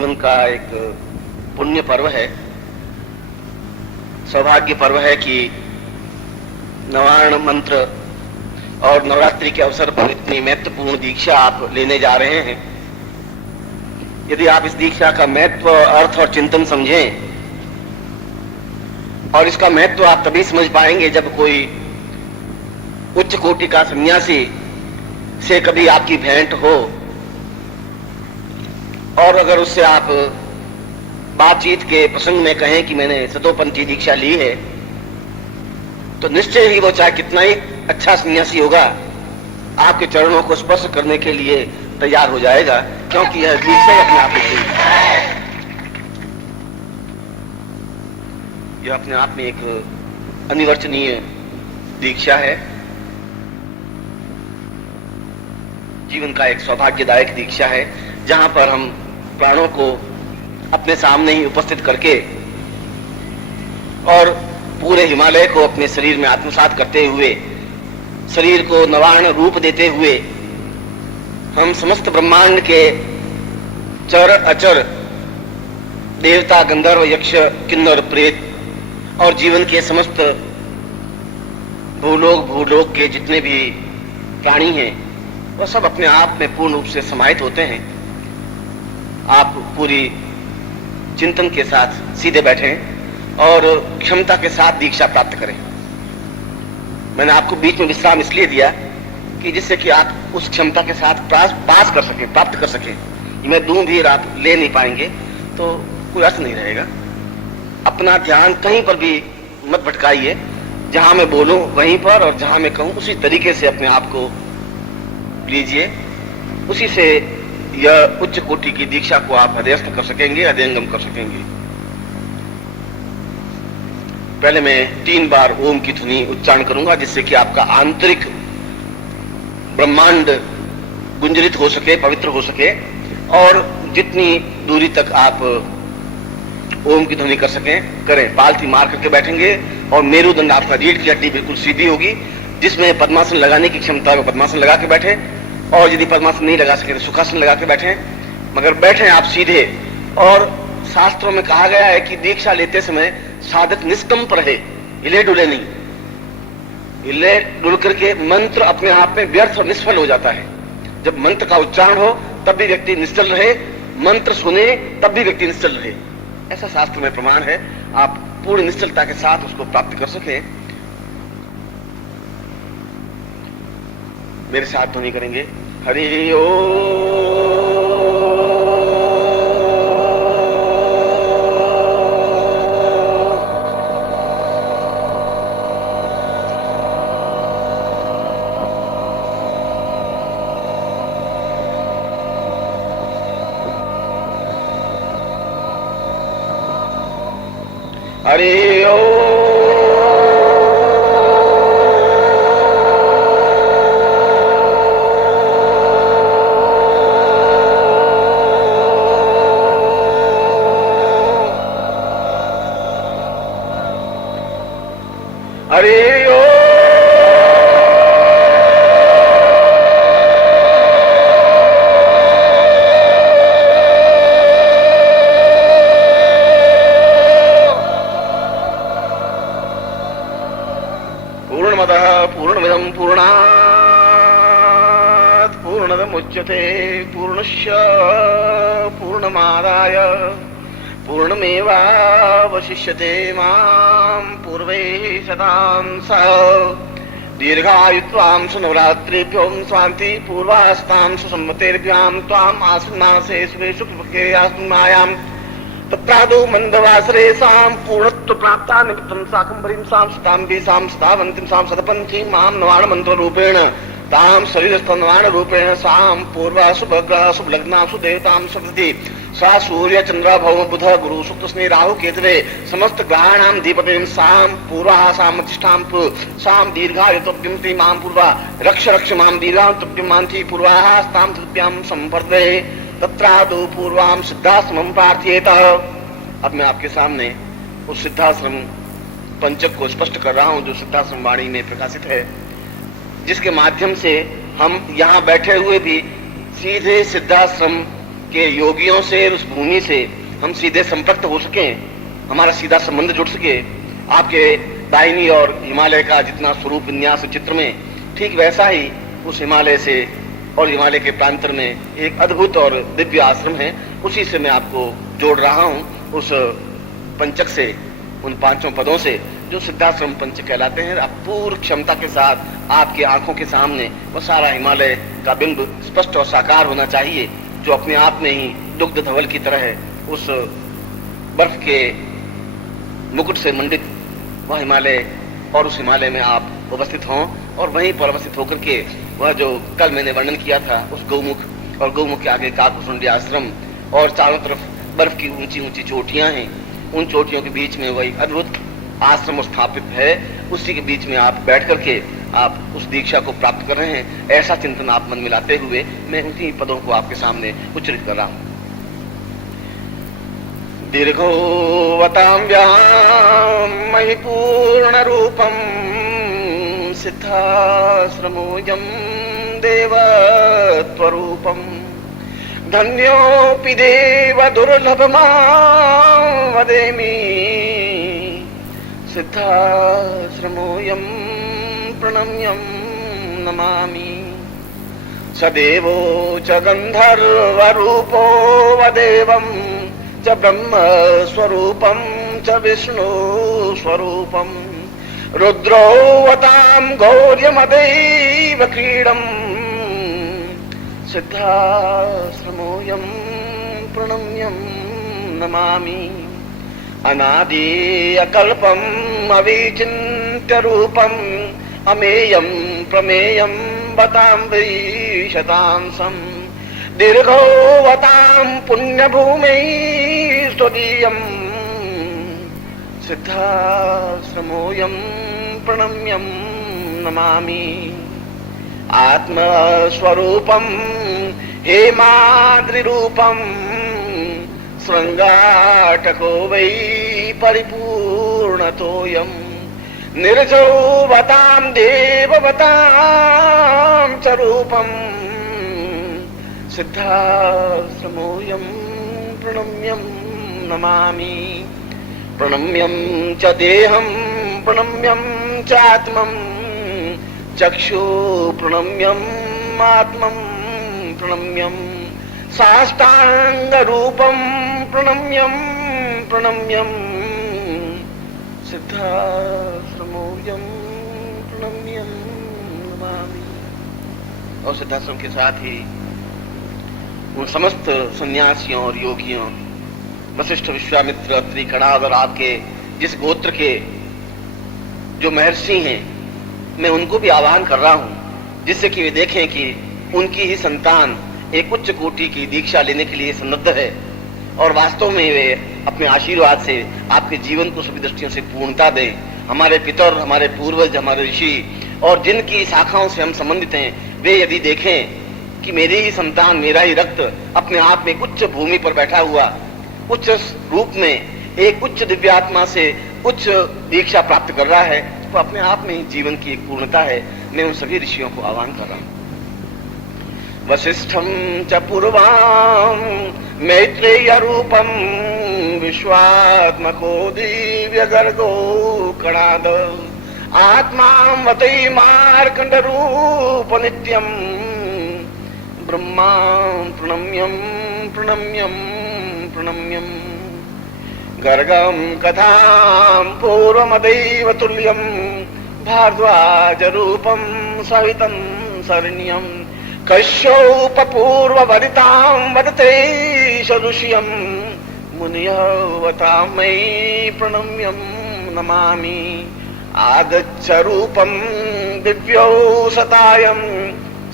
जीवन का एक पुण्य पर्व है, सौभाग्य पर्व है कि नवार्ण मंत्र और नवरात्रि के अवसर पर इतनी महत्वपूर्ण दीक्षा आप लेने जा रहे हैं। यदि आप इस दीक्षा का महत्व, अर्थ और चिंतन समझें, और इसका महत्व आप तभी समझ पाएंगे जब कोई उच्च कोटि का सन्यासी से कभी आपकी भेंट हो, और अगर उससे आप बातचीत के प्रसंग में कहें कि मैंने सतोपंथी दीक्षा ली है, तो निश्चय ही वो चाहे कितना ही अच्छा सन्यासी होगा, आपके चरणों को स्पर्श करने के लिए तैयार हो जाएगा, क्योंकि यह दीक्षा ही अपने आप में यह अपने आप में एक अनिवर्चनीय दीक्षा है। जीवन का एक सौभाग्यदायक दीक्षा है, जहां पर हम प्राणों को अपने सामने ही उपस्थित करके और पूरे हिमालय को अपने शरीर में आत्मसात करते हुए, शरीर को नवार्ण रूप देते हुए, हम समस्त ब्रह्मांड के चर अचर देवता, गंधर्व, यक्ष, किन्नर, प्रेत और जीवन के समस्त भूलोक के जितने भी प्राणी हैं, वह सब अपने आप में पूर्ण रूप से समाहित होते हैं। आप पूरी चिंतन के साथ सीधे बैठें और क्षमता के साथ दीक्षा प्राप्त करें। मैंने आपको बीच में विश्राम इसलिए दिया कि जिससे कि आप उस क्षमता के साथ पास कर सकें, प्राप्त कर सकें। मैं दूं भी और आप ले नहीं पाएंगे तो कोई अर्थ नहीं रहेगा। अपना ध्यान कहीं पर भी मत भटकाइए, जहां मैं बोलूं वहीं पर, और जहां मैं कहूं उसी तरीके से अपने आप को लीजिए। उसी से यह उच्च कोटि की दीक्षा को आप हृदयस्थ कर सकेंगे, हृदयंगम कर सकेंगे। पहले मैं 3 बार ओम की ध्वनि उच्चारण करूंगा, जिससे कि आपका आंतरिक ब्रह्मांड गुंजरित हो सके, पवित्र हो सके, और जितनी दूरी तक आप ओम की ध्वनि कर सकें करें। पालथी मार करके बैठेंगे और मेरुदंड, आपका रीढ़ की हड्डी बिल्कुल सीधी होगी। जिसमें पद्मासन लगाने की क्षमता है पद्मासन लगा के बैठे, और यदि पद्मासन नहीं लगा सके तो सुखासन लगा के बैठे, मगर बैठे आप सीधे। और शास्त्रों में कहा गया है कि दीक्षा लेते समय साधक निष्कंप रहे, हिले डुले नहीं। हिले डुल करके मंत्र अपने आप में व्यर्थ और निष्फल हो जाता है। जब मंत्र का उच्चारण हो तब भी व्यक्ति निश्चल रहे, मंत्र सुने तब भी व्यक्ति निश्चल रहे, ऐसा शास्त्र में प्रमाण है। आप पूर्ण निश्चलता के साथ उसको प्राप्त कर सके। मेरे साथ ध्वनि करेंगे, हरि ओम। हरि ओम। हरि ओम। पूर्णमदः पूर्णमिदं पूर्णात् पूर्णमुदच्यते पूर्णस्य पूर्णमादाय पूर्णमेवावशिष्यते। मां पूर्वे सदां सह दीर्घायुत्वां सुनवरात्रिभ्यों स्वान्ति पूर्वास्तां सुसम्मतेर्भ्यां त्वाम् आसन्नासे शुभे शुक्लपक्षे आसन्नायां तत्रादौ मंदवासरे सां पूर्णत्व प्राप्ता निमित्तं शाकंभरीं सां सतांबी सां सतावन्तीं सां सतपन्थीं मां नवाण मंत्र रूपेण तां शरीरस्थ नवाण रूपेण सां पूर्वा शुभग्रह शुभलग्ना सुदेवतां सप्रति सा सूर्य चंद्र भव बुध गुरु शुक्र स्नेह राहु केतवे समस्त ग्रहाणां धीपतिं सां पूर्वा सां प्रतिष्ठां सां दीर्घायुत्वं मां पूर्वा रक्ष रक्ष मां दीर्घायुत्वं मांति पूर्वाः स्तां तृतीयां संवर्धे तत्रादौ पूर्वां सिद्धाश्रमं प्रार्थयेत। अब मैं आपके सामने उस सिद्धाश्रम पंचक को स्पष्ट कर रहा हूं जो सिद्धाश्रम वाणी में प्रकाशित है, जिसके माध्यम से हम यहाँ बैठे हुए भी सीधे सिद्धाश्रम कि योगियों से, उस भूमि से हम सीधे संपर्क हो सकें, हमारा सीधा संबंध जुड़ सके। आपके दाहिनी और हिमालय का जितना स्वरूप विन्यास चित्र में, ठीक वैसा ही उस हिमालय से और हिमालय के प्रांतर में एक अद्भुत और दिव्य आश्रम है। उसी से मैं आपको जोड़ रहा हूं, उस पंचक से, उन पांचों पदों से जो सिद्धाश्रम पंच कहलाते हैं। आप पूर्ण क्षमता के साथ आपकी आंखों के सामने वो सारा हिमालय का बिंब स्पष्ट और साकार होना चाहिए, जो अपने आप में ही दुग्ध धवल की तरह है। उस बर्फ के मुकुट से मंडित वह हिमालय, और उस हिमालय में आप उपस्थित हों, और वहीं पर उपस्थित होकर के वह जो कल मैंने वर्णन किया था उस गौमुख, और गौमुख के आगे काकभुसुंडी आश्रम, और चारों तरफ बर्फ की ऊंची ऊंची चोटियां हैं, उन चोटियों के बीच में वही अद्भुत आश्रम स्थापित है। उसी के बीच में आप बैठ करके आप उस दीक्षा को प्राप्त कर रहे हैं। ऐसा चिंतन आप मन में लाते हुए मैं उन्हीं पदों को आपके सामने उच्चरित कर रहा हूं। दीर्घोवतां व्यामहि पूर्ण रूपम सिद्धाश्रमोऽयं देवत्वरूपम् धन्योऽपि देव दुर्लभमां वदेमि सिद्धाश्रमोऽयं प्रणम्यं नमामि। सदेवो च गन्धर्वरूपो वदेवं च ब्रह्मस्वरूपं च विष्णुस्वरूपम् रुद्रोऽवतां गौर्यमदैव क्रीडम् सिद्धाश्रमोऽयं प्रणम्यं नमामि। अनादि अकल्पम् अविचिन्त्यरूपम् अमेयं प्रमेयं बतां वै शतांशम् दीर्घोऽवतां पुण्यभूमैः स्वदीयम् सिद्धाश्रमोऽयं प्रणम्यं नमामि। आत्मस्वरूपं हेमाद्रिरूपं शृङ्गाटको वै परिपूर्णतोऽयं निर्जौवतां देववतां च रूपं सिद्धाश्रमोऽयं प्रणम्यं नमामि। प्रणम्यं च देहं प्रणम्यं च आत्मं चक्षु प्रणम्यं आत्मं प्रणम्यं साष्टांगरूपं प्रणम्यं प्रणम्यं सिद्धाश्रमोऽयं प्रणम्यं नमामि। और सिद्धाश्रम के साथ ही उन समस्त सन्यासियों और योगियों, वशिष्ठ, विश्वामित्र, अत्रि, कणाद और आपके जिस गोत्र के जो महर्षि हैं, मैं उनको भी आह्वान कर रहा हूं, जिससे कि वे देखें कि उनकी ही संतान एक उच्च कोटि की दीक्षा लेने के लिए सन्नद्ध है, और वास्तव में वे अपने आशीर्वाद से आपके जीवन को सभी दृष्टियों से पूर्णता दें। हमारे पितर, हमारे पूर्वज, हमारे ऋषि और जिनकी शाखाओं से हम संबंधित हैं, वे यदि देखें कि मेरी ही संतान, मेरा ही रक्त अपने आप में उच्च भूमि पर बैठा हुआ, उच्च रूप में एक उच्च दिव्यात्मा से उच्च दीक्षा प्राप्त कर रहा है, तो अपने आप में ही जीवन की एक पूर्णता है। मैं उन सभी ऋषियों को आह्वान कर रहा हूं। वसिष्ठं च पूर्वां मैत्रेय रूपं विश्वात्मको दिव्यगर्गो कणाद आत्मां वतै मार्कण्ड रूप नित्यं ब्रह्मां प्रणम्यं प्रणम्यं प्रणम्यं गर्गं कथां पूर्वमदैव तुल्यं भारद्वाज रूपं सहितं शरण्यं कश्यपपूर्ववरितां वदते सदृश्यं मुनियवतां मयि प्रणम्यं नमामि। आगच्छ रूपं दिव्यौ सतायं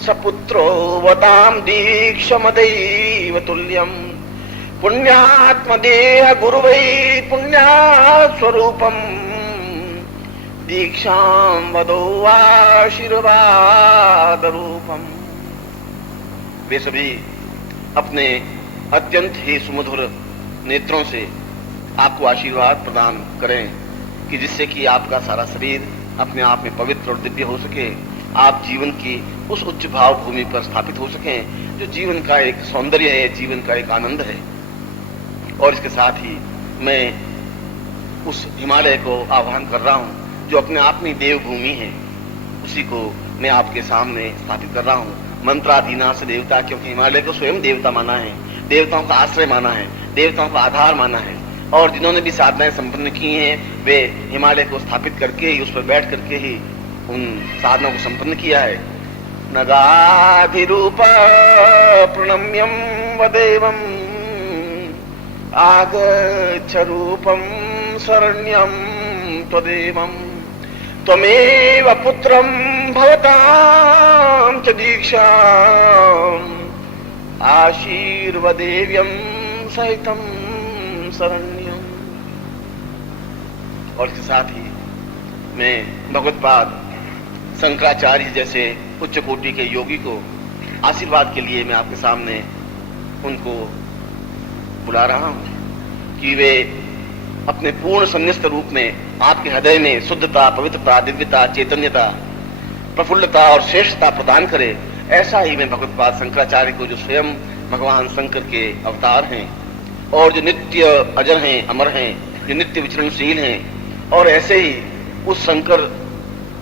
सपुत्रो वतां दीक्षमदैव तुल्यं पुण्यात्मदेह गुरुवै पुण्यास्वरूपं दीक्षां वदो आशीर्वादरूपम्। वे सभी अपने अत्यंत ही सुमधुर नेत्रों से आपको आशीर्वाद प्रदान करें कि जिससे कि आपका सारा शरीर अपने आप में पवित्र और दिव्य हो सके, आप जीवन की उस उच्च भाव भूमि पर स्थापित हो सकें, जो जीवन का एक सौंदर्य है, जीवन का एक आनंद है। और इसके साथ ही मैं उस हिमालय को आह्वान कर रहा हूं जो अपने आप में देवभूमि है, उसी को मैं आपके सामने स्थापित कर रहा हूं। मंत्राधीना से देवता, क्योंकि हिमालय को स्वयं देवता माना है, देवताओं का आश्रय माना है, देवताओं का आधार माना है। और जिन्होंने भी साधनाएं संपन्न की हैं वे हिमालय को स्थापित करके ही, उस पर बैठ करके ही उन साधनों को संपन्न किया है। नगाधिरूप प्रणम्यम वदेवम आगच्छ रूपम शरण्यम त्वदेवम त्वमेव पुत्रम भवतां च दीक्षाम् आशीर्वदेव्यम सहितम शरण्यम। और इसके साथ ही मैं भगवत्पाद शंकराचार्य जैसे उच्च कोटि के योगी को आशीर्वाद के लिए मैं आपके सामने उनको बुला रहा हूं कि वे अपने पूर्ण संन्यास्त रूप में आपके हृदय में शुद्धता, पवित्रता, दिव्यता, चैतन्यता, प्रफुल्लता और श्रेष्ठता प्रदान करे। ऐसा ही मैं भगवत्पाद शंकराचार्य को, जो स्वयं भगवान शंकर के अवतार हैं और जो नित्य अजर हैं, अमर हैं, जो नित्य विचरणशील हैं, और ऐसे ही उस शंकर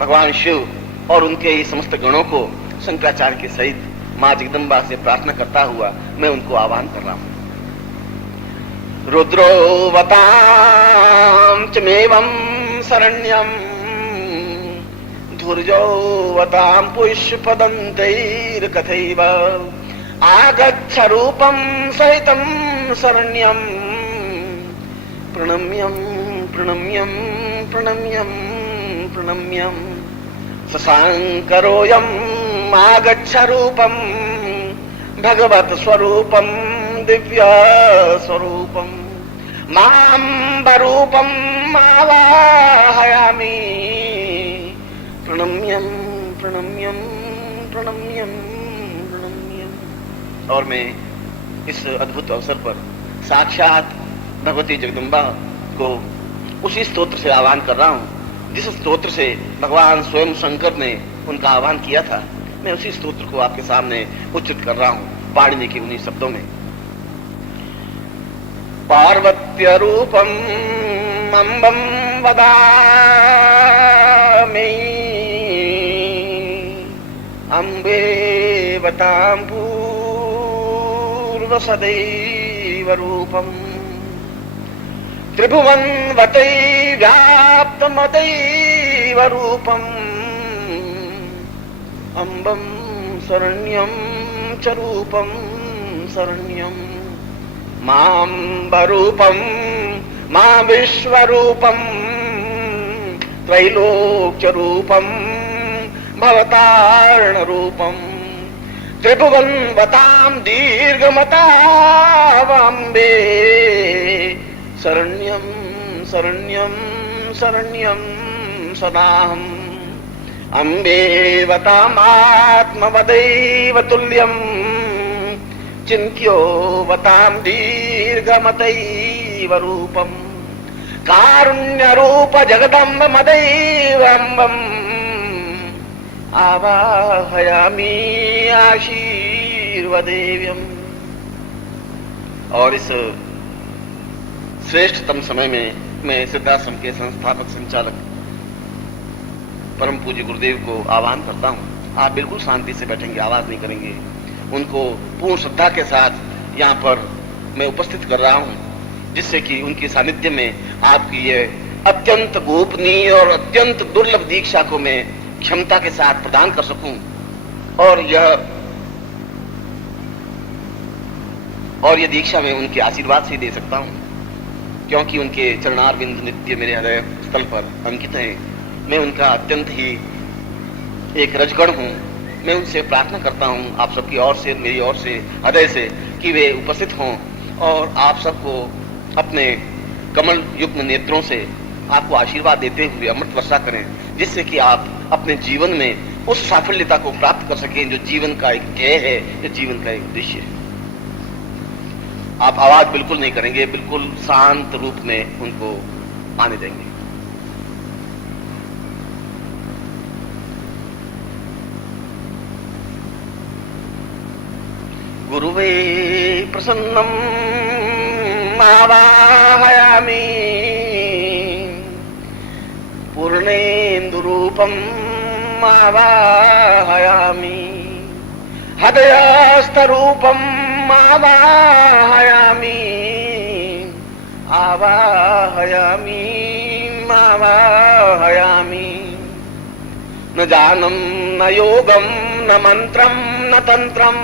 भगवान शिव और उनके ही समस्त गणों को शंकराचार्य के सहित मां जगदम्बा से प्रार्थना करता हुआ मैं उनको आह्वान कर रहा हूं। रुद्रोवतां चमेवं शरण्यं धुर्जोवतां पुष्पदन्तैर्कथैव आगच्छ रूपं सहितं शरण्यं प्रणम्यं प्रणम्यं प्रणम्यं प्रणम्यं शशाङ्करोऽयम् आगच्छ रूपं भगवत् स्वरूपं दिव्य स्वरूपं माम्बरूपं आवाहयामि प्रणम्यं प्रणम्यं प्रणम्यं प्रणम्यं। और मैं इस अद्भुत अवसर पर साक्षात भगवती जगदम्बा को उसी स्तोत्र से आह्वान कर रहा हूं जिस स्तोत्र से भगवान स्वयं शंकर ने उनका आह्वान किया था। मैं उसी स्तोत्र को आपके सामने उच्चित कर रहा हूं पाणिनि के उन्हीं शब्दों में। पार्वत्य रूपम अम्बम वदामि अम्बे वतां पूर्व सदैव रूपम त्रिभुवनवतै व्याप्तमदैव रूपम् अम्बं शरण्यं च रूपं शरण्यं माम्बरूपं मा विश्वरूपं त्रैलोक्यरूपं भवतार्णरूपं त्रिभुवनवतां दीर्घमतावम्बे शरण्यं शरण्यं शरण्यं सदाहम् अम्बेवतामात्मवदैव तुल्यं चिन्त्योवतां दीर्घमतैव रूपं कारुण्यरूप जगदम्ब मदैव अम्बम् आवाहयामि आशीर्वदेव्यम्। और इस श्रेष्ठतम समय में मैं सिद्धाश्रम के संस्थापक संचालक परम पूज्य गुरुदेव को आह्वान करता हूं। आप बिल्कुल शांति से बैठेंगे, आवाज नहीं करेंगे। उनको पूर्ण श्रद्धा के साथ यहाँ पर मैं उपस्थित कर रहा हूं, जिससे कि उनके सानिध्य में आपकी ये अत्यंत गोपनीय और अत्यंत दुर्लभ दीक्षा को मैं क्षमता के साथ प्रदान कर सकूं। और यह दीक्षा मैं उनके आशीर्वाद से दे सकता हूं, क्योंकि उनके चरणारविंद नित्य मेरे हृदय स्थल पर अंकित हैं। मैं उनका अत्यंत ही एक रजगण हूं। मैं उनसे प्रार्थना करता हूं, आप सबकी ओर से, मेरी ओर से, हृदय से, कि वे उपस्थित हों और आप सबको अपने कमल युग्म नेत्रों से आपको आशीर्वाद देते हुए अमृत वर्षा करें, जिससे कि आप अपने जीवन में उस साफल्यता को प्राप्त कर सकें जो जीवन का एक ध्येय है, जो जीवन का एक उद्देश्य है। आप आवाज बिल्कुल नहीं करेंगे, बिल्कुल शांत रूप में उनको आने देंगे। गुरुवे प्रसन्नम आवाहयामि पूर्णेन्दुरूपम आवाहयामि हृदयस्थरूपम आवाहयामि आवाहयामि आवाहयामि न जानम न योगम न मंत्रम न तंत्रम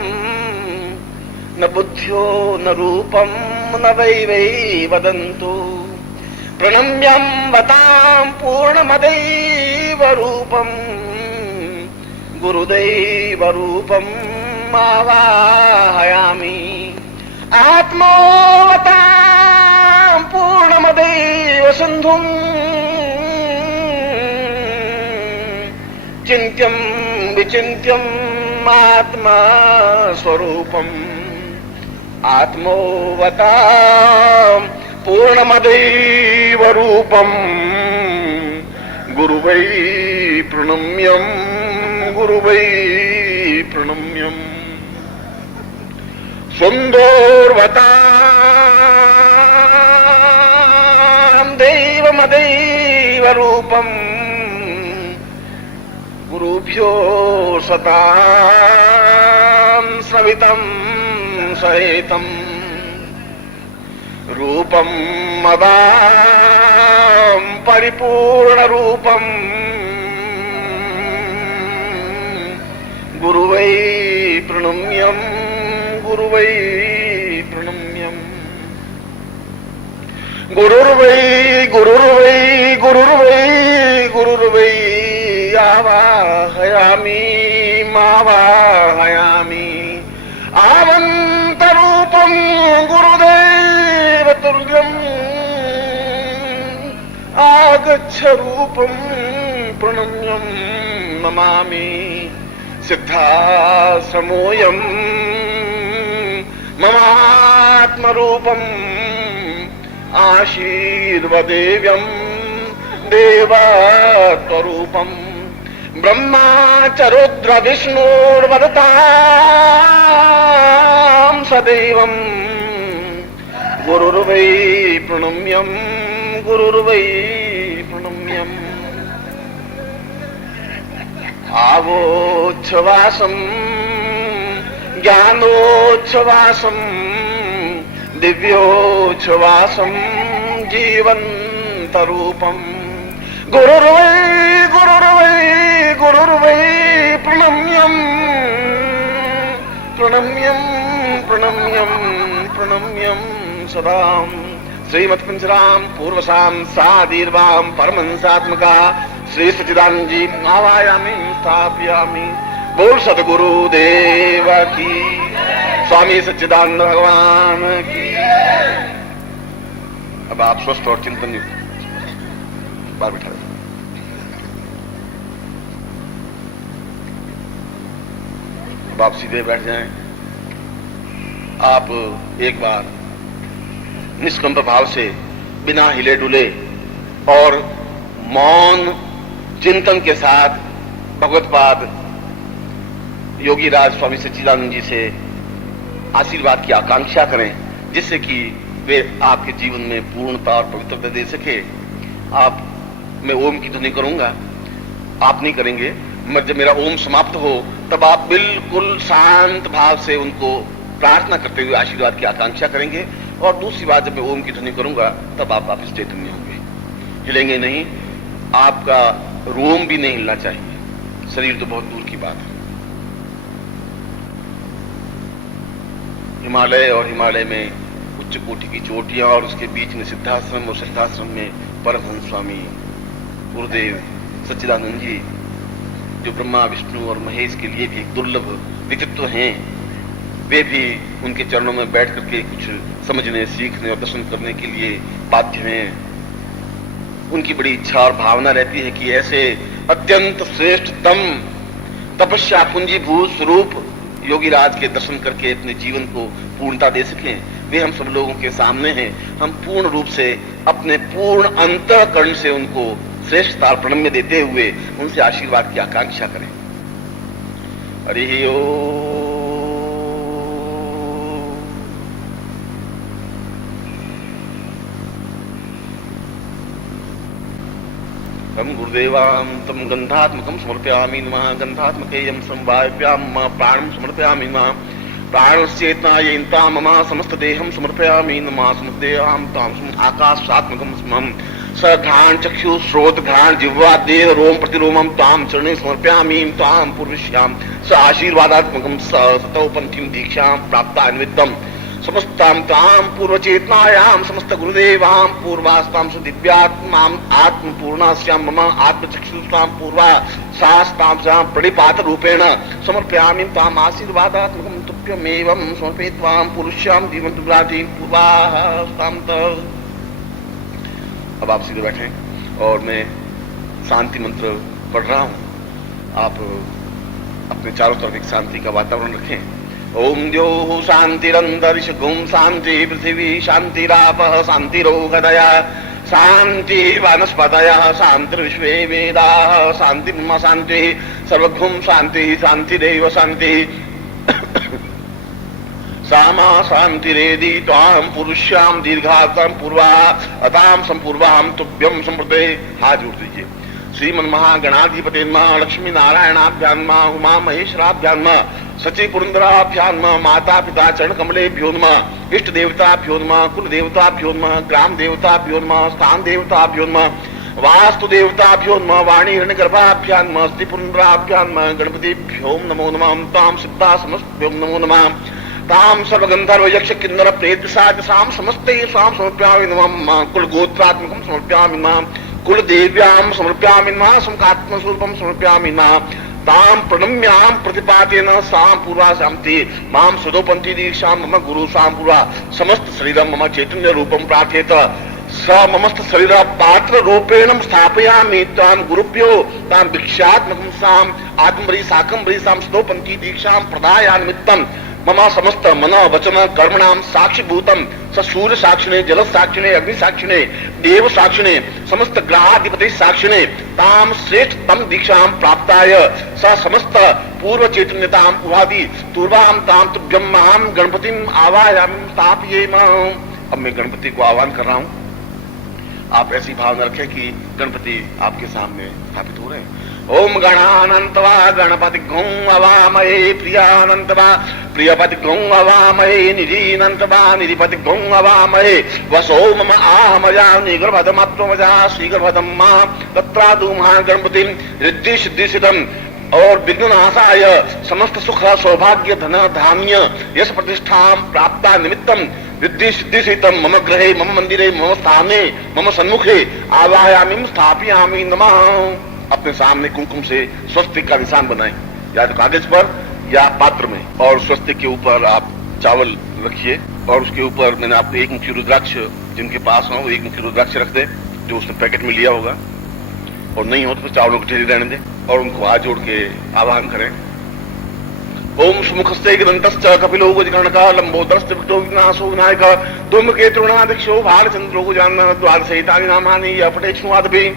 न बुद्ध्यो न रूपम न वै वै वदन्तु प्रणम्यं वतां पूर्णमदैव रूपम गुरुदैव रूपम आवाहयामि आत्मवतां पूर्णमदैव सिन्धुं चिन्त्यं विचिन्त्यं आत्मा स्वरूपम् आत्मवतां पूर्णमदैव रूपम् गुरुवै प्रणम्यं गुरुवै प्रणम्यम् सुन्दरवतां दैवमदैव रूपम् गुरुभ्यो सतां सवितं सहितं रूपं मदां परिपूर्णरूपं गुरुवै प्रणम्यं गुरुवै प्रणम्यं गुरुर्वै गुरुर्वै गुरुर्वै गुरुर्वै आवाहयामि मावाहयामि आवन्तरूपं गुरुदेव तुल्यम् आगच्छ रूपं प्रणम्यं नमामि सिद्धाश्रमोऽयं ममात्मरूपम् आशीर्वदेव्यं देवत्वरूपम् ब्रह्मा च रुद्र विष्णुर्वदतां सदैवं गुरुर्वै प्रणम्यं गुरुर्वै प्रणम्यम् आवोच्छवासं ज्ञानोच्छवासं दिव्योच्छवासं जीवन्तरूपम् गुरुर्वै गुरुर्वै गुरुर्वै प्रणम्यं प्रणम्यं प्रणम्यं प्रणम्यं सदां श्रीमत्कुञ्जरां पूर्वसां सादीर्वां परमहंसात्मका श्री सच्चिदानंद जी आवायामि स्थापयामि। बोल सद्गुरुदेव की, स्वामी सच्चिदानंद भगवान की। अब आप स्वस्थ और चिंतन बार बैठा। अब आप सीधे बैठ जाएं। आप एक बार निष्कंप भाव से बिना हिले डुले और मौन चिंतन के साथ भगवत्पाद योगी राज स्वामी सच्चिदानंद जी से आशीर्वाद की आकांक्षा करें, जिससे कि वे आपके जीवन में पूर्णता और पवित्रता दे सके। आप, मैं ओम की ध्वनि करूंगा, आप नहीं करेंगे। जब मेरा ओम समाप्त हो तब आप बिल्कुल शांत भाव से उनको प्रार्थना करते हुए आशीर्वाद की आकांक्षा करेंगे। और दूसरी बात, जब मैं ओम की ध्वनि करूंगा तब आप वापस चैतन्य होंगे, हिलेंगे नहीं। आपका रोम भी नहीं हिलना चाहिए, शरीर तो बहुत दूर की बात है। हिमालय और हिमालय में उच्च कोटि की चोटियां और उसके बीच में सिद्धाश्रम और सिद्धाश्रम में परमहंस स्वामी गुरुदेव सच्चिदानंद जी, जो ब्रह्मा विष्णु और महेश के लिए भी एक दुर्लभ व्यक्तित्व हैं, वे भी उनके चरणों में बैठ करके कुछ समझने, सीखने और दर्शन करने के लिए बाध्य हैं। उनकी बड़ी इच्छा और भावना रहती है कि ऐसे अत्यंत श्रेष्ठतम तपस्या कुंजीभूत स्वरूप योगी राज के दर्शन करके अपने जीवन को पूर्णता दे सकें। वे हम सब लोगों के सामने हैं। हम पूर्ण रूप से अपने पूर्ण अंतःकरण से उनको श्रेष्ठता प्रणम्य देते हुए उनसे आशीर्वाद की आकांक्षा करें। हरि ओम। तम गुरुदेवां तम गंधात्मकं समर्पयामि नमः। गंधात्मकेयं संवायव्यां प्राणं समर्पयामि नमः। प्राणश्चेतनायैन्तां मम समस्तदेहं समर्पयामि नमः। समस्तदेहां तां आकाशात्मकं स्मं स घ्राण चक्षु श्रोत घ्राण जिह्वा देह रोम प्रतिरोमं तां चरणे समर्पयामि तां पूर्विष्याम स आशीर्वादात्मकं सतोपंथीं दीक्षां प्राप्तान्वितम् समस्तां तां पूर्वचेतनायां समस्त गुरुदेवां पूर्वास्तां दिव्यात्मां आत्मपूर्णास्यां मम आत्मचक्षुषां पूर्वा सास्तां च प्रणिपात रूपेण समर्पयामि ताम् आशीर्वादात्मकं तुभ्यमेवं समर्पयित्वा पुरुष्यां जीवन्तुब्रातीं पूर्वास्तां। अब आप सीधे बैठे और मैं शांति मंत्र पढ़ रहा हूं। आप अपने चारों तरफ एक शांति का वातावरण रखें। ओम द्योः शांतिरंतरिक्षगुं शांति पृथिवी शांतिरापः शांतिरोगदया शांति वनस्पतयः शांतिर्विश्वे वेदाः शांति ब्रह्म शांति सर्वभूम शांति शांतिरेव शांति सामा शांतिरेदि त्वां पुरुष्यां दीर्घातां पूर्वा अतां संपूर्वां तुभ्यं संप्रते। हाथ जोड़ दीजिए। श्रीमन् महागणाधिपते नमः। लक्ष्मी नारायणाभ्यां नमः। उमा महेश्वराभ्यां नमः। सची पुरंदराभ्यां नमः। माता पिता चरण कमलेभ्यो नमः। इष्ट देवताभ्यो नमः। कुल देवताभ्यो नमः। ग्राम देवताभ्यो नमः। स्थान देवताभ्यो नमः। वास्तु देवताभ्यो नमः। वाणी हिरण्यगर्भाभ्यां नमः। स्त्री पुरंदराभ्यां नमः। गणपतिभ्यो नमो नमः। तां सिद्धा समस्तभ्यो नमो नमः। ताम सर्वगंधर्व यक्ष किन्नर प्रेत पिशाच साम समस्ते साम समर्पयामि नमः। कुल गोत्रात्मकं समर्पयामि नमः। कुल देव्यां समर्पयामि नमः। समकात्म स्वरूपं समर्पयामि नमः। ताम प्रणम्यां प्रतिपातेन साम पूर्वा शांति माम सदोपंथी दीक्षां मम गुरु साम पूर्वा समस्त शरीरं मम चैतन्य रूपं प्रार्थेत स ममस्त शरीर पात्र रूपेण स्थापयामि तां गुरुभ्यो तां भिक्षात्मकं साम आत्मबरी साकं बरी साम सदोपंथी दीक्षां प्रदायान् निमित्तं मम समस्त मन वचन कर्मणां साक्षीभूतं स सूर्य साक्षिणे जल साक्षिणे अग्नि साक्षिणे देव साक्षिणे समस्त ग्रहाधिपति साक्षिणे ताम श्रेष्ठ तम दीक्षां प्राप्ताय स समस्त पूर्व चैतन्यतां उवादि पूर्वां तां तुभ्यं महां गणपतिं आवाहयामि स्थापयेम। अब मैं गणपति को आह्वान कर रहा हूं। आप ऐसी भावना रखें कि गणपति आपके सामने स्थापित हो रहे हैं। ओम गणानंतवा गणपति गौं अवामहे प्रियानंतवा प्रियपति गौं अवामहे निधीनंतवा निधिपति गौं अवामहे वसो मम आहमया निगर्भधमत्वमजा श्रीगर्भधम मा तत्रादु महागणपतिं रिद्धि सिद्धि सिद्धम और विघ्ननाशाय समस्त सुख सौभाग्य धन धान्य यश प्रतिष्ठा प्राप्ता निमित्तम रिद्धि सिद्धि सहितम मम गृहे मम मंदिरे मम स्थाने मम सन्मुखे आवाहयामि स्थापयामि नमः। अपने सामने कुमकुम से स्वस्तिक का निशान बनाएं, या तो कागज पर या पात्र में, और स्वस्तिक के ऊपर आप चावल रखिए और उसके ऊपर मैंने आपको एक मुखी रुद्राक्ष जिनके पास हो एक मुखी रुद्राक्ष रख दे जो उसने पैकेट में लिया होगा, और नहीं हो तो चावलों की ढेरी रहने दे और उनको हाथ जोड़ के आवाहन करें। ओम सुमुखस्ते ग्रंथश्च कपिलो गजगणका लंबोदरश्च विकटो विघ्नाशो विनायक धूमकेतुर्नादिक्षो भालचंद्रो गुजानन द्वादशैतानि नामानि यपठेष्णुवादभि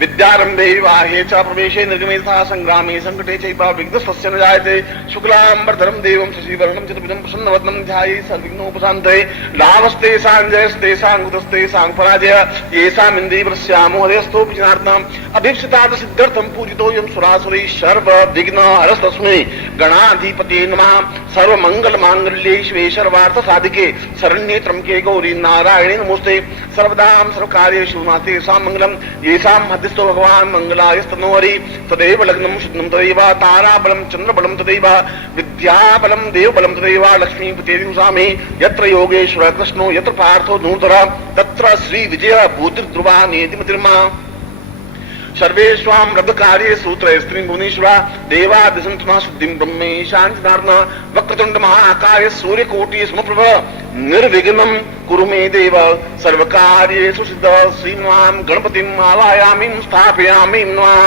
विद्यारंभे विवाहे च प्रवेशे निर्गमे तथा संग्रामे संकटे चैव विघ्नस्तस्य न जायते शुक्लांबरधरं देवं शशिवर्णं चतुर्भुजं प्रसन्नवदनं ध्यायेत् सर्वविघ्नोपशान्तये लाभस्तेषां जयस्तेषां कुतस्तेषां पराजय येषाम् इन्द्रियवृस्यामो हरेस्तोऽपि जनार्दनम् अभीप्सितात् सिद्ध्यर्थं पूजितोऽयं सुरासुरैः सर्वविघ्नहरस्तस्मै गणाधिपते नमः। सर्वमङ्गलमाङ्गल्ये शिवे सर्वार्थसाधिके शरण्ये त्र्यम्बके गौरी नारायणे नमोऽस्ते। सर्वदां सर्वकार्येषु नास्ते सां मङ्गलं येषां मध्यस्थो भगवान् मंगलायस्तनो हरि तदेव लग्नं शुद्धं तदैव ताराबलं चन्द्रबलं तदैव विद्याबलं देवबलं तदैव लक्ष्मीपतिर्युषामि यत्र योगेश्वर कृष्णो यत्र पार्थो धनुर्धरः तत्र श्री विजय भूतिर्ध्रुवा नेतिमतिर्मा। सर्वेष्वां रब्धकार्ये सूत्र स्त्रीं भुवनेश्वरा देवादिसन्तुना शुद्धिं ब्रह्मे शान्तिदार्न वक्रतुण्ड महाकाय सूर्यकोटि समप्रभ निर्विघ्नं कुरु मे देव सर्वकार्येषु सिद्ध। श्रीमां गणपतिं आवाहयामि स्थापयामि नमः।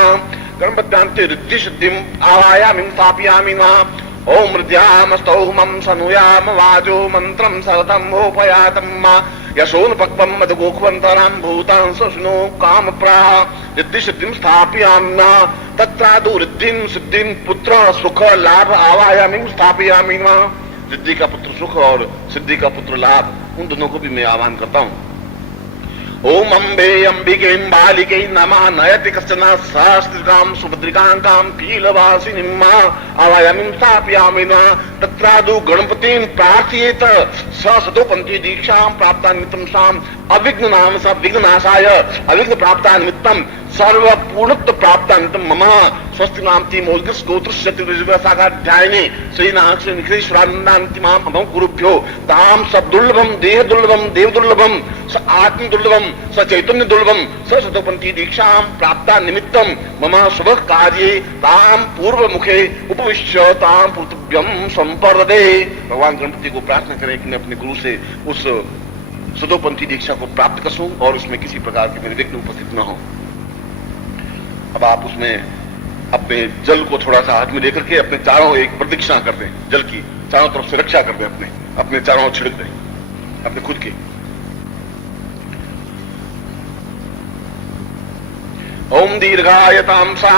गणपत्यान्ते रिद्धि सिद्धिं आवाहयामि स्थापयामि नमः। ओम हृद्यामस्तौमं सनुयाम वाजो मंत्रं सततं भोपयातं मा यशोनुपक्वं मदगोखवन्तरां भूतां सशुनो कामप्राह रिद्धि सिद्धिं स्थापयामि नमः। तत्रादु रिद्धिं सिद्धिं पुत्र सुख लाभ आवाहयामि स्थापयामि नमः। रिद्धि का पुत्र सुख और सिद्धि का पुत्र लाभ, उन दोनों को भी मैं आह्वान करता हूँ। ओम अम्बे अंबिके बालिके नमः नयति कश्चन सहस्रिकां सुभद्रिकां कीलवासिनीं आवायामिं स्थापयामि तत्रादौ गणपतिं प्रार्थयेत स सतोपन्थी दीक्षां प्राप्ता निमित्तं साम अविघ्न नाम स विघ्ननाशाय अविघ्न प्राप्ता निमित्तं सर्व पूर्णत्व प्राप्ता निमित्तं मम स्वस्ति नामति मौलिकस् गोत्रस्य सागाध्यायिने श्रीनाथ निखिलेश्वरानन्दान्तिमाम् अभं गुरुभ्यो ताम सब दुर्लभम देह दुर्लभम देव दुर्लभम स आत्म दुर्लभम स चैतन्य दुर्लभम स सतोपन्थी दीक्षां प्राप्ता निमित्तं मम शुभ कार्ये ताम पूर्व मुखे उपविश्य ताम पृथुभ्यं संपर्दे। भगवान गणपति को प्रार्थना करें कि मैं अपने गुरु से उस सतोपंथी दीक्षा को प्राप्त कर सकूं और उसमें किसी प्रकार के मेरे विघ्न उपस्थित न हो। अब आप उसमें अपने जल को थोड़ा सा हाथ में लेकर के अपने चारों एक प्रदक्षिणा कर दें, जल की चारों तरफ से रक्षा कर दें, अपने चारों छिड़क दें अपने खुद के। ओम दीर्घायतां सा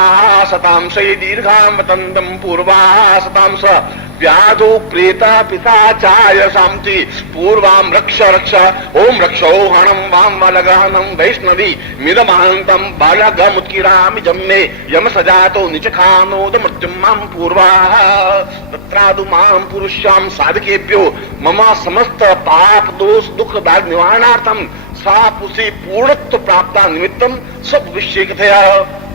सतां से दीर्घां वतन्तं पूर्वा सतां स व्याधो प्रेता पिशाचाय शांति पूर्वां रक्ष रक्ष ओम रक्षो हणं वां वालगानं वैष्णवी मिदमान्तं बालगमुत्किरामि जम्मे यम सजातो निचखानोद मृत्युं मां पूर्वाः तत्रादु मां पुरुष्यां साधकेभ्यो मम समस्त पाप दोष दुख दाग निवारणार्थं साप उसे पूर्णत्व प्राप्ता निमित्तम सब विषय कथया।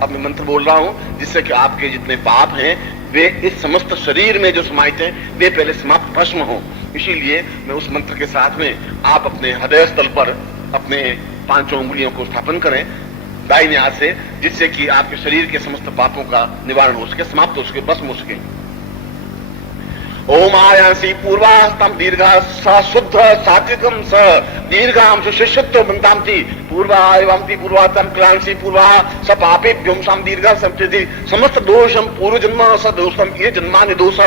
अब मैं मंत्र बोल रहा हूं जिससे कि आपके जितने पाप हैं वे इस समस्त शरीर में जो समाहित हैं वे पहले समाप्त भस्म हो। इसीलिए मैं उस मंत्र के साथ में आप अपने हृदय स्थल पर अपने पांचों उंगलियों को स्थापन करें दाहिने हाथ से, जिससे कि आपके शरीर के समस्त पापों का निवारण हो सके, समाप्त हो सके, भस्म हो सके। ओम आयांसी पूर्वास्तम दीर्घा स शुद्ध सात्विकम स दीर्घाम सुशिष्यत्व बनतामति पूर्वायवांति पूर्वातम क्लांसी पूर्वा स पापेभ्यों साम दीर्घा संचेति समस्त दोषम पूर्व जन्म स दोषम ये जन्मानि दोष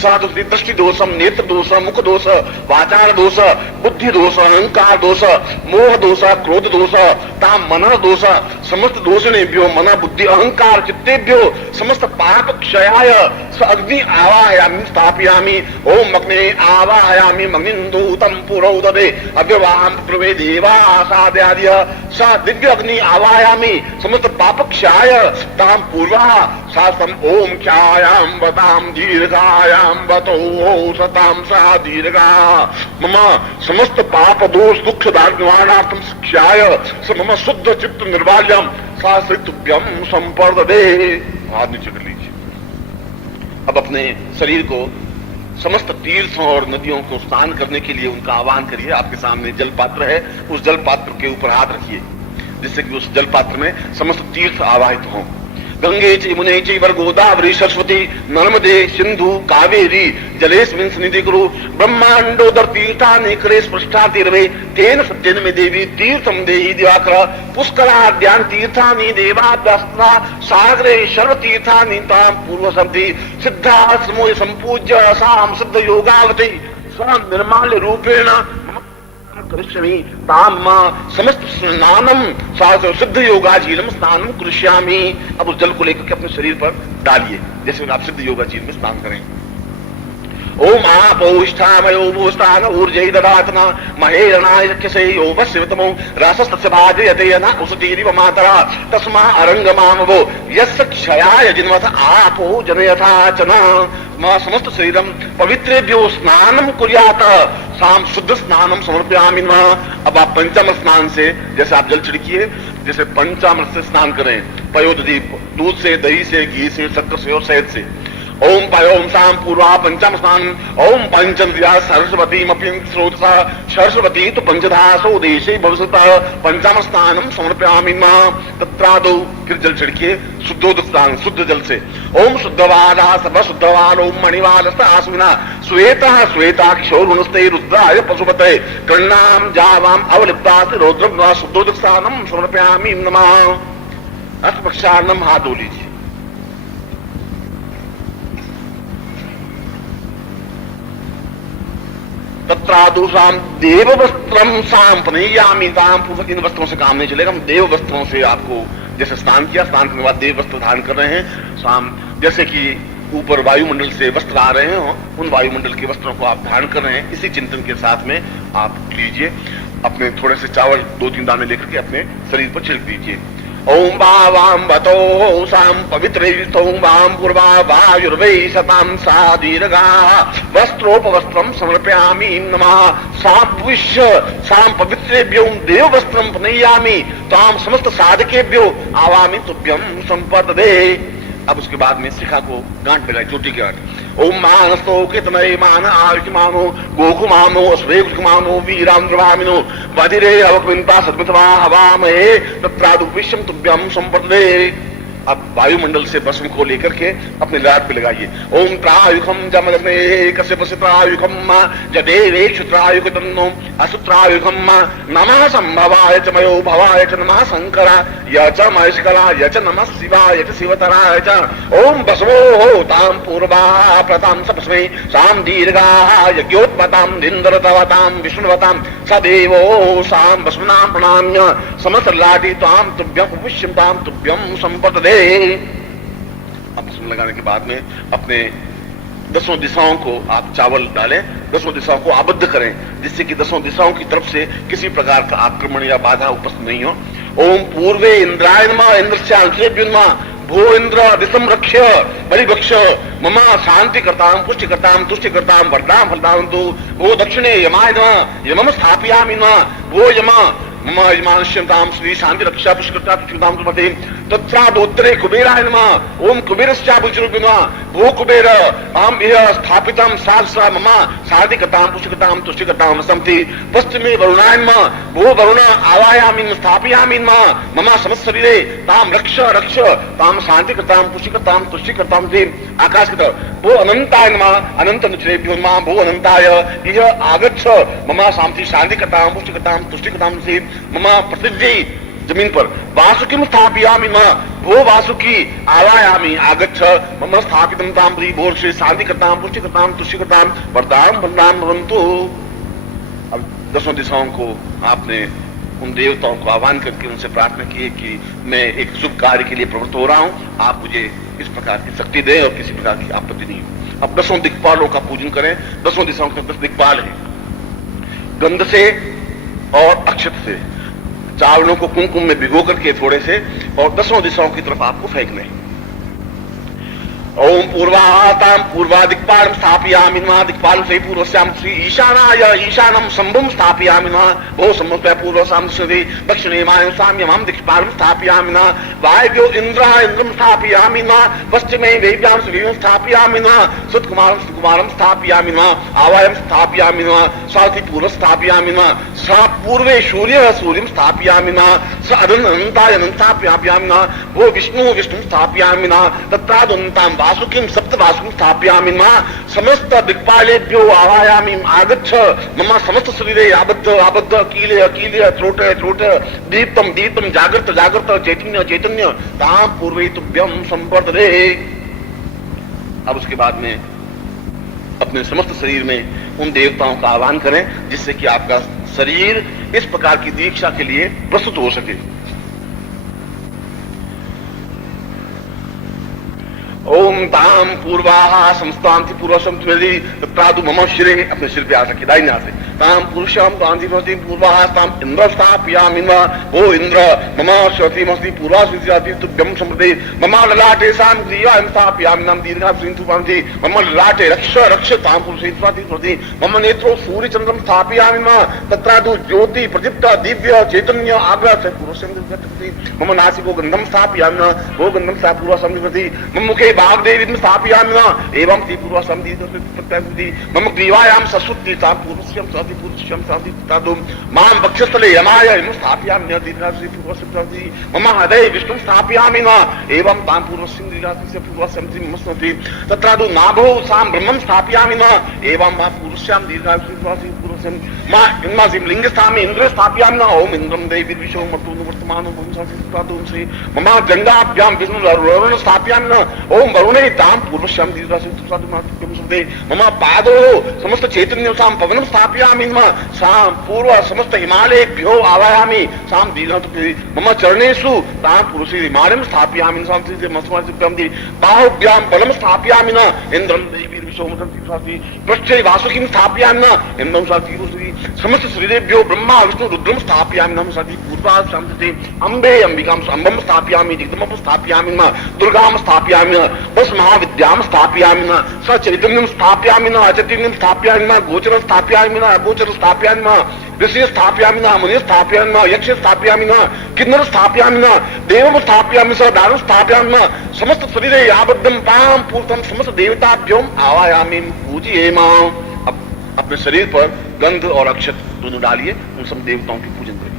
स दृष्टि दोषम नेत्र दोष मुख दोष वाचार दोष बुद्धि दोष अहंकार दोष मोह दोष क्रोध दोष ताम मन दोष समस्त दोषणेभ्यो मन बुद्धि अहंकार चित्तेभ्यो समस्त पाप क्षयाय स अग्नि आवाहयामि स्थापयामि ओम अग्ने आवाहयामि मग्निन्दूतं पुरोददे अव्यवाहं प्रवे देवासाद्याद्य सा दिव्य अग्नि आवाहयामि समस्त पापक्षाय ताम पूर्वा सासम ओम ख्यायां वतां दीर्घायां वतो सतां सा दीर्घा मम समस्त पाप दोष दुख दाग निवारणार्थं क्षाय स मम शुद्ध चित्त निर्वाल्यं सा श्रीतुभ्यं संपर्ददे। हाथ नीचे कर लीजिए। अब अपने शरीर को समस्त तीर्थों और नदियों को स्नान करने के लिए उनका आह्वान करिए। आपके सामने जल पात्र है, उस जल पात्र के ऊपर हाथ रखिए जिससे कि उस जल पात्र में समस्त तीर्थ आवाहित हों। गंगे च यमुने चैव गोदावरी सरस्वती नर्मदे सिंधु कावेरी जलेस्मिन् सन्निधि कुरु ब्रह्मांडोदर तीर्थानि करे स्पृष्टातिर्वे तेन सत्येन मे देवी तीर्थं देहि दिवाकर पुष्कराद्यान तीर्थानि देवाभ्यस्ता सागरे सर्व तीर्थानि तां पूर्वसन्ति सिद्धाश्रमो संपूज्य सां सिद्ध योगावती सा निर्माल्य रूपेण करिष्यामि ताम समस्त स्नानम सिद्ध योगाजीनम स्नानम करिष्यामि। अब उस जल को लेकर के अपने शरीर पर डालिए जैसे आप सिद्ध योगाजीन में स्नान करें। ओम आपोष्ठामयो भूस्थान ऊर्जै ददातना महेरणाय चक्षसे यो वश्यतमो रसस्तस्य भाजयते न उसतीरिव मातरा तस्मा अरंगमामवो यस्य क्षयाय जिन्वथ आपो जनयथाचना। समस्त शरीरम पवित्रेभ्यो स्नानम कुर्यात साम शुद्ध स्नानम समर्पयामि। अब आप पंचम स्नान से जैसे आप जल छिड़किए जैसे पंचामृत से स्नान करें, पयोदीप दूध से दही से घी से शक्कर से और शहद से। ओम पयोम साम पूर्वा पंचम स्नान ओम पंचम दिया सरस्वती स्रोतसा सरस्वती तो पंचधासो देशे भविष्यतः पंचम स्नानम समर्पयामि। तत्रादौ फिर जल छिड़किए शुद्धोद स्नान शुद्ध जल से। ओम शुद्धवादा सर्व शुद्धवान ओम मणिवालस्त आसुना श्वेता श्वेताक्षोरुणस्ते रुद्राय पशुपते कर्णाम जावाम अवलिप्तास्ते रौद्रम शुद्धोद स्नानम समर्पयामि नमः। अष्टपक्षार्णम हाथ धो लीजिए। तत्रादुषाम देव वस्त्रम साम पनयामि ताम। इन वस्त्रों से काम नहीं चलेगा, हम देव वस्त्रों से आपको जैसे स्नान किया, स्नान करने के बाद देव वस्त्र धारण कर रहे हैं शाम, जैसे कि ऊपर वायुमंडल से वस्त्र आ रहे हैं उन वायुमंडल के वस्त्रों को आप धारण कर रहे हैं, इसी चिंतन के साथ में आप लीजिए। अपने थोड़े से चावल 2-3 दाने लेकर के अपने शरीर पर छिड़क दीजिए। ओम वाम बतो साम पवित्र वाम पूर्वा वायुर्वै सताम सा दीर्घा वस्त्रोपवस्त्रम समर्पयामि नमः। साम पवित्रेभ्यो देव वस्त्रम पुनयामि ताम समस्त साधकेभ्यो आवामि तुभ्यम संपदे। अब उसके बाद में शिखा को गांठ लगाई, चोटी की गांठ। ओम मानस्तो कितनय मान आयुष्मानो गोकुमानो श्रेयुष्मानो वीरांद्रवामिनो वदिरे अवक्विंता सद्मितवा हवामहे तत्रादु विश्वम तुभ्यम संपदे। अब वायुमंडल से भस्म को लेकर के अपने लाट पे लगाइए। ओम त्रायुखम जमदग्ने कश्यपस्य त्रायुखम जदेवेक्षु त्रायुख तन्नो असुत्रायुखम नमः संभवाय च मयो भवाय च नमः शंकरा य च महेशकरा य च नमः शिवाय च शिवतराय च। ओम भस्मो होताम पूर्वा प्रताम सपस्मै साम दीर्घा यज्ञोत्पताम निंदरतवताम विष्णुवताम सदेवो साम भस्मनाम प्रणाम्य समस्त लाटी ताम तुभ्यम उपविश्यताम तुभ्यम संपदे। अब भस्म लगाने के बाद में अपने 10 दिशाओं को आप चावल डालें, 10 दिशाओं को आबद्ध करें, जिससे कि 10 दिशाओं की तरफ से किसी प्रकार का आक्रमण या बाधा उपस्थित नहीं हो। ओम पूर्वे इंद्राय नमः इंद्रस्यान्त्रेभ्यो नमः भो इंद्र दिशम रक्ष्य परिभक्ष मम शांति करताम पुष्टि करताम तुष्टि करताम वरदाम फलदाम तु। भो दक्षिणे यमाय नमः यमम स्थापयामि नमः भो यम मम यजमानस्यताम श्री शांति रक्षा पुष्करता तुष्टिताम तुमते। तत्रादोत्तरे कुबेराय नमः ओम कुबेरस्याभुजरूपिणो नमः भो कुबेर अहम इह स्थापितं सहस्र मम साधिकताम पुष्करताम तुष्टिकताम समति। पश्चिमे वरुणाय नमः भो वरुण आवायामि स्थापयामि नमः मम समस्त शरीरे ताम रक्ष रक्ष ताम शांतिकताम पुष्टिकताम तुष्टिकताम ते। आकाश की तरफ भो अनंताय नमः अनंत नक्षत्रेभ्यो नमः भो अनंताय इह आगच्छ मम शांति शांतिकताम पुष्टिकताम तुष्टिकताम ते। मम पृथ्वी जमीन पर वासुकिम स्थापयामि नमः भो वासुकी आवायामि आगच्छ मम स्थापितं ताम भो श्री शांतिकताम पुष्टिकताम तुष्टिकताम वरदाम वरदाम भवन्तु। अब 10 दिशाओं को आपने उन देवताओं को आह्वान करके उनसे प्रार्थना की कि मैं एक शुभ कार्य के लिए प्रवृत्त हो रहा हूं, आप मुझे इस प्रकार की शक्ति दें और किसी प्रकार की आपत्ति नहीं हो। अब 10 दिक्पालों का पूजन करें। 10 दिशाओं के 10 दिक्पाल है। गंध से और अक्षत से चावलों को कुमकुम में भिगो करके थोड़े से और 10 दिशाओं की तरफ आपको फेंकना है। ओम पूर्वाताम पूर्वादिक्पालम स्थापयामि नमः दिक्पाल से पूर्वस्याम श्री ईशानाय ईशानम शंभुम स्थापयामि नमः भो सम्मुखे पूर्वस्याम श्री दक्षिणे मायं साम्यमं दिक्पालम स्थापयामि नमः वायव्यो इंद्राय इंद्रम स्थापयामि नमः पश्चिमे वेद्यां श्रीं स्थापयामि नमः सुतकुमारं सुकुमारं स्थापयामि नमः आवायं स्थापयामि नमः साथी पूर्व स्थापयामि नमः सा पूर्वे सूर्य सूर्यं स्थापयामि नमः स अनंताय अनंत स्थापयामि नमः भो विष्णु विष्णुं स्थापयामि नमः तत्रादुन्तां वासुकिं सप्त वासुकिं स्थापयामि नमः समस्त दिक्पालेभ्यो आवायामि आगच्छ मम समस्त शरीरे आबद्ध आबद्ध कीले अकीले त्रोटे त्रोटे दीप्तम दीप्तम जागृत जागृत चैतन्य चैतन्य ताम पूर्वे तुभ्यम संवर्धते। अब उसके बाद में अपने समस्त शरीर में उन देवताओं का आह्वान करें जिससे कि आपका शरीर इस प्रकार की दीक्षा के लिए प्रस्तुत हो सके। ओम ताम पूर्वाः संस्थांति पूर्वसम तत्रादु मम शिरे अपने सिर पे आ सके दाहिने हाथ से ताम पुरुषम कांति भवति पूर्वाः ताम इंद्र स्थापयामि नमः ओ इंद्र मम श्रुति मस्ति पूर्वा श्रुति तुभ्यम समृद्धि मम ललाटे साम क्रियां स्थापयामि नाम दीर्घा श्रीन्तु पांति मम ललाटे रक्ष रक्ष ताम पुरुषेत्वाति स्मृति मम नेत्रो सूर्य चंद्रम स्थापयामि नमः तत्रादु ज्योति प्रदीप्त दिव्य चैतन्य आग्रह से पूर्वसम मम नासिको गंधम स्थापयामि नमः वो गंधम सा पूर्वा समृद्धि मम मुखे वाग्देवी स्थापयामि नमः एवं पूर्वा समृद्धि मम ग्रीवायां ससुत्ति ताम पूर्वस्यं साधि पुरुषं साधि तादुम मां वक्षस्थले यमाय इम स्थापयामि नमः दीर्घासि पूर्वसि मम हृदये विष्णुं स्थापयामि नमः एवं ताम पूर्वस्यं दीर्घासि पूर्वस्यं मस्मति तत्रादु नाभौ सां ब्रह्मं स्थापयामि नमः एवं मा पूर्वस्यां दीर्घासि पूर्वस्यं मा इन्मासिं लिंगस्थामि इंद्र स्थापयामि नमः ओम इंद्रं देवी विश्वं मत्तु वर्तमानो भूमि तादुम श्री मम जंगाभ्यां विष्णु वरुण स्थापयामि नमः ओम वरुणे ताम पूर्वस्यां दीर्घासि संस्थिते मम पादो समस्त चैतन्य साम पवनम स्थापयामि साम पूर्व समस्त हिमालयेभ्यो आवायामि साम मम चरणेषु तां पुरुषे हिमालयं स्थापयामि साम बाहुभ्यां बलं स्थापयामि न इंद्रं देवी सोमसंति पृष्ठे वासुकिं स्थापयामि न इंद्रं साति समस्त शरीरेभ्यो ब्रह्मा विष्णु रुद्रं स्थापयामि नम साति पूर्वा शांति अम्बे अंबिकां अम्बं स्थापयामि दिग्दमं स्थापयामि न दुर्गां स्थापयामि न बस महाविद्यां स्थापयामि न स चैतन्यं स्थापयामि न अचैतन्यं स्थापयामि न गोचरं स्थापयामि न अगोचरं स्थापयामि न ऋषि स्थापयामि न मुनि स्थापयामि न यक्ष स्थापयामि न किन्नर स्थापयामि न देवं स्थापयामि स दानं स्थापयामि न समस्त शरीरे आबद्धं पां पूर्तं समस्त देवताभ्यों आवायामि पूजयेम। अब अपने शरीर पर गंध और अक्षत दोनों डालिए, उन सब देवताओं की पूजन करें।